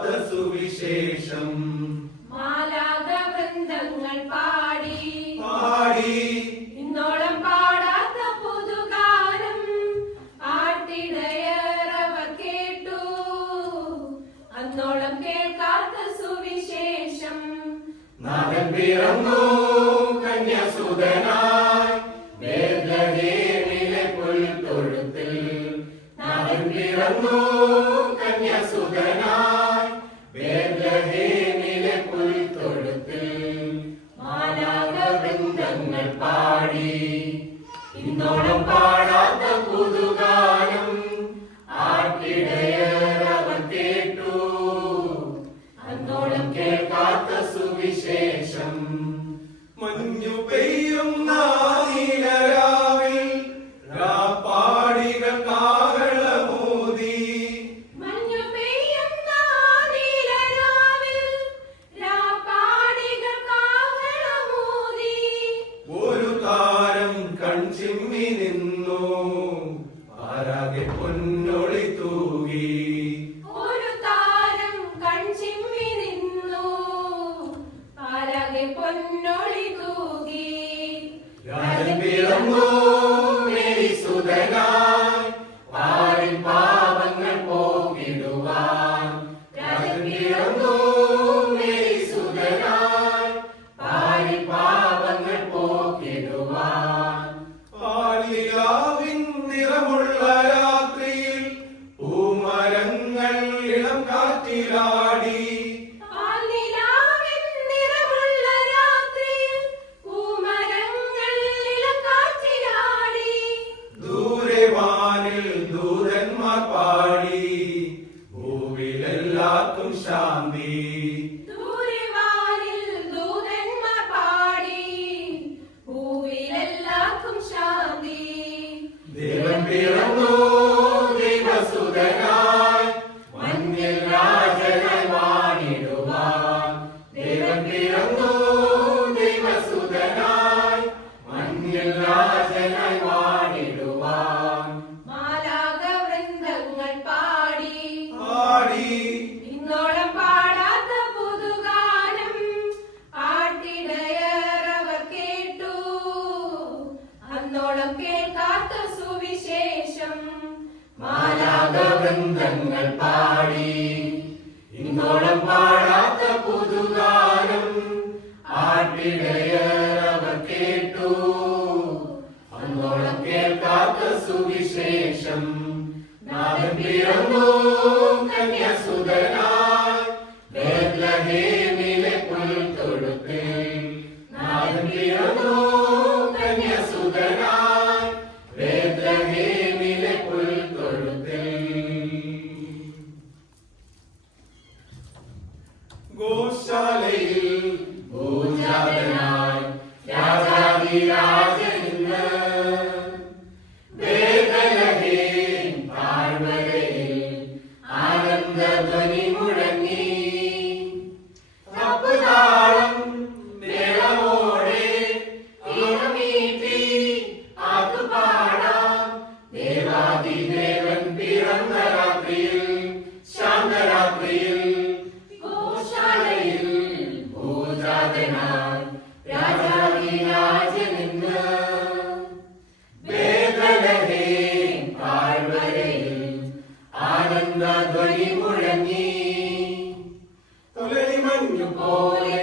കേൾക്കാത്ത സുവിശേഷം മാലാഖവൃന്ദങ്ങൾ പാടി പാടി ഇന്നോളം പാടാത്ത പുതുഗാനം ആട്ടിടയറവർ കേട്ടു അന്നോളം കേൾക്കാത്ത സുവിശേഷം. നാഥൻ പിറന്നു കന്യാസുതനായി ബേത്ലഹേമിലെ പുൽത്തൊഴുത്തിൽ. നാഥൻ പിറന്നു കന്യാസുതനായി ബേത്ലഹേമിലെ പുൽത്തൊഴുത്തിൽ. മാലാഖവൃന്ദങ്ങൾ പാടി ഇന്നോളം പാടാത്ത പുതുഗാനം ആട്ടിടയറവർ കേട്ടു അന്നോളം കേൾക്കാത്ത സുവിശേഷം. മഞ്ഞു പെയ്യുന്ന നീലരാവിൽ രാപ്പാടികൾ കാഹളമോദി. മഞ്ഞു പെയ്യുന്ന നീലരാവിൽ രാപ്പാടികൾ കാഹളമോദി. ഒരു താരം കൺചിമ്മി നിന്നു ആരാകെ പൊന്നൊളി തൂകി. ഒരു താരം കൺചിമ്മി നിന്നു ആരാകെ പൊന്നൊളി തൂകി. രാജൻ പിറന്നു മേരിസുതനായി പാരിൻ പാപങ്ങൾ പോകിടുവാൻ. രാജൻ പിറന്നു മേരിസുതനായി പാരിൻ പാപങ്ങൾ പോകിടുവാൻ. പാലിലാവിൻ നിറമുള്ള രാത്രിയിൽ പൂമരങ്ങൾ ഇളം കാറ്റിലാടി. പാൽനിലാവിൻ നിറമുള്ള രാത്രിയിൽ പൂമരങ്ങൾ ഇളങ്കാറ്റിലാടി. ദൂരെ വാനിൽ ദൂതന്മാർ പാടി ഭൂവിലെല്ലാവർക്കും ശാന്തി. ദൂരെ വാനിൽ ദൂതന്മാർ പാടി ഭൂവിലെല്ലാവർക്കും ശാന്തി. ദേവൻ പിറന്നു ദൈവസുതനായി മഞ്ഞിൽ രാജനായി വാണിടുവാൻ. ദേവൻ പിറന്നു ദൈവസുതനായി മഞ്ഞിൽ രാജനായി വാണിടുവാൻ. മാലാഖവൃന്ദങ്ങൾ പാടി പാടി ഇന്നോളം പാടാത്ത പുതുഗാനം ആട്ടിടയറവർ കേട്ടു അന്നോളം കേൾക്കാത്ത സുവിശേഷം. മാലാഖവൃന്ദങ്ങൾ പാടി ഇന്നോളം പാടാത്ത പുതുഗാനം ആട്ടിടയറവർ കേട്ടു അന്നോളം കേൾക്കാത്ത സുവിശേഷം. നാഥൻ പിറന്നു കന്യാസുതനായി ബേത്ലഹേമിലെ പുൽത്തൊഴുത്തിൽ. നാഥൻ പിറന്നു കന്യാസുതനായി ബേത്ലഹേമിലെ പുൽത്തൊഴുത്തിൽ. ഗോശാലയിൽ ഭൂജാതനായി രാജാധിരാജൻ ഇന്ന് ബേത്ലഹേം താഴ്വരയിൽ ആനന്ദധ്വനി മുഴങ്ങി. തപ്പുതാളം മേളമോടെ ഈണമീട്ടി ആർത്തുപാടാം. ദേവാദിദേവൻ പിറന്ന രാത്രിയിൽ ശാന്തരാത്രിയിൽ ഗോശാലയിൽ ഭൂജാതനായി രാജാധിരാജൻ ഇന്ന് ബേത്ലഹേം താഴ്വരയിൽ ആനന്ദധ്വനി മുഴങ്ങി. തുലരി മഞ്ഞു പോലെ